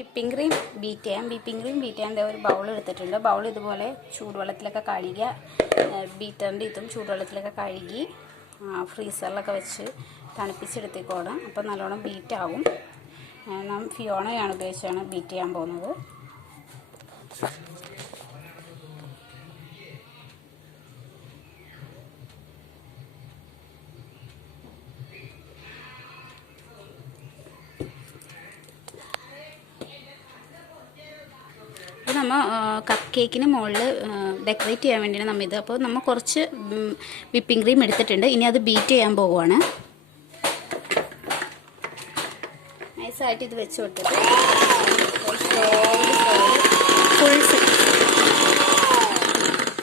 Whipping cream beat ചെയ്യാൻ ഒരു bowl എടുത്തിട്ടുണ്ട്. ബൗൾ ഇതുപോലെ ചൂടുവെള്ളത്തിലൊക്കെ കഴുകിയ ബീറ്ററിൻ്റെ ഇതും ചൂടുവെള്ളത്തിലൊക്കെ കഴുകി ഫ്രീസറിലൊക്കെ വെച്ച് തണുപ്പിച്ചെടുത്തേക്കോണം. അപ്പോൾ നല്ലോണം ബീറ്റ് ആവും. നാം ഫിയോണയാണ് ഉപയോഗിച്ചാണ് ബീറ്റ് ചെയ്യാൻ പോകുന്നത്. അപ്പോൾ നമ്മൾ കപ്പ് കേക്കിന് മുകളിൽ ഡെക്കറേറ്റ് ചെയ്യാൻ വേണ്ടിയാണ് നമ്മൾ ഇത്. അപ്പോൾ നമ്മൾ കുറച്ച് വിപ്പിംഗ് ക്രീം എടുത്തിട്ടുണ്ട്. ഇനി അത് ബീറ്റ് ചെയ്യാൻ പോവുകയാണ്. നൈസായിട്ട് ഇത് വെച്ച് കൊടുത്തിട്ട്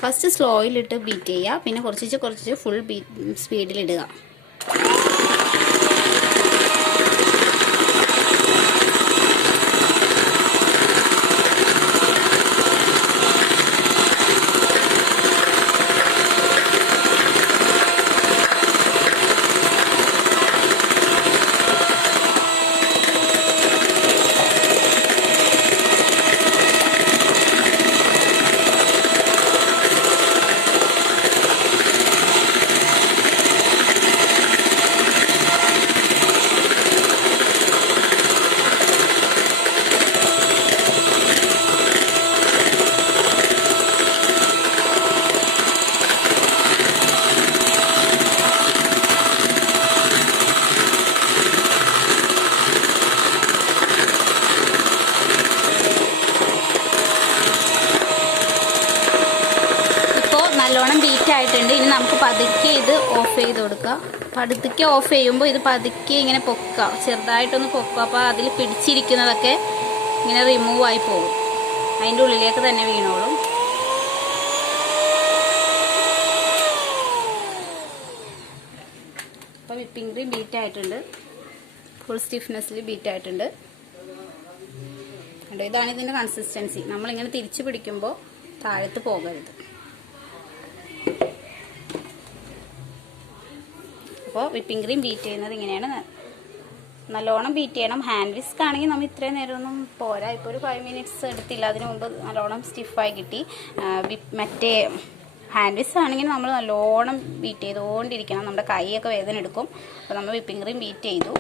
ഫസ്റ്റ് സ്ലോയിലിട്ട് ബീറ്റ് ചെയ്യുക. പിന്നെ കുറച്ച് ഫുൾ സ്പീഡിലിടുക. നല്ലോണം ബീറ്റ് ആയിട്ടുണ്ട്. ഇനി നമുക്ക് പതുക്കെ ഇത് ഓഫ് ചെയ്ത് കൊടുക്കാം. പതുക്കെ ഓഫ് ചെയ്യുമ്പോൾ ഇത് പതുക്കെ ഇങ്ങനെ പൊക്കുക, ചെറുതായിട്ടൊന്ന് പൊക്കുക. അപ്പോൾ അതിൽ പിടിച്ചിരിക്കുന്നതൊക്കെ ഇങ്ങനെ റിമൂവ് ആയി പോകും, അതിൻ്റെ ഉള്ളിലേക്ക് തന്നെ വീണോളും. അപ്പോൾ വിപ്പിംഗ് ക്രീം ബീറ്റ് ആയിട്ടുണ്ട്, ഫുൾ സ്റ്റിഫ്നെസ്സിൽ ബീറ്റ് ആയിട്ടുണ്ട്. ഇതാണ് ഇതിൻ്റെ കൺസിസ്റ്റൻസി. നമ്മളിങ്ങനെ തിരിച്ച് പിടിക്കുമ്പോൾ താഴത്ത് പോകരുത്. അപ്പോൾ വിപ്പിംഗ് ക്രീം ബീറ്റ് ചെയ്യുന്നത് ഇങ്ങനെയാണ്. നല്ലോണം ബീറ്റ് ചെയ്യണം. ഹാൻഡ് വിസ്ക് ആണെങ്കിൽ നമ്മൾ ഇത്രയും നേരമൊന്നും പോരാ. ഇപ്പോൾ ഒരു 5 മിനിറ്റ്സ് എടുത്തില്ല, അതിന് മുമ്പ് നല്ലോണം സ്റ്റിഫായി കിട്ടി. മറ്റേ ഹാൻഡ് വിസ്ക് ആണെങ്കിൽ നമ്മൾ നല്ലോണം ബീറ്റ് ചെയ്തുകൊണ്ടിരിക്കണം, നമ്മുടെ കൈയൊക്കെ വേദന എടുക്കും. അപ്പോൾ നമ്മൾ വിപ്പിംഗ് ക്രീം ബീറ്റ് ചെയ്തു.